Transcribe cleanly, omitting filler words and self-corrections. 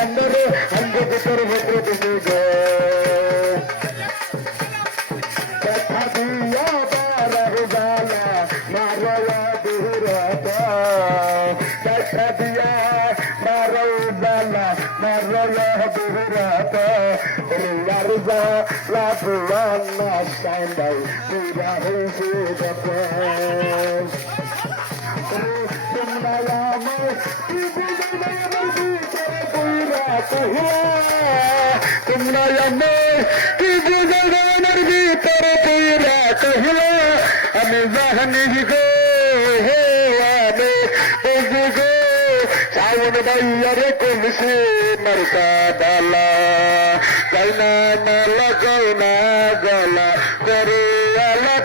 అందరూ అందరి తరగతి La Burana Sunday, we are into the press. আমি জানি গো হে আমি গো সাউন ভাইয়ারে কলসি মার্কা ডালা যাই না মালা যাই না গলা করে আলা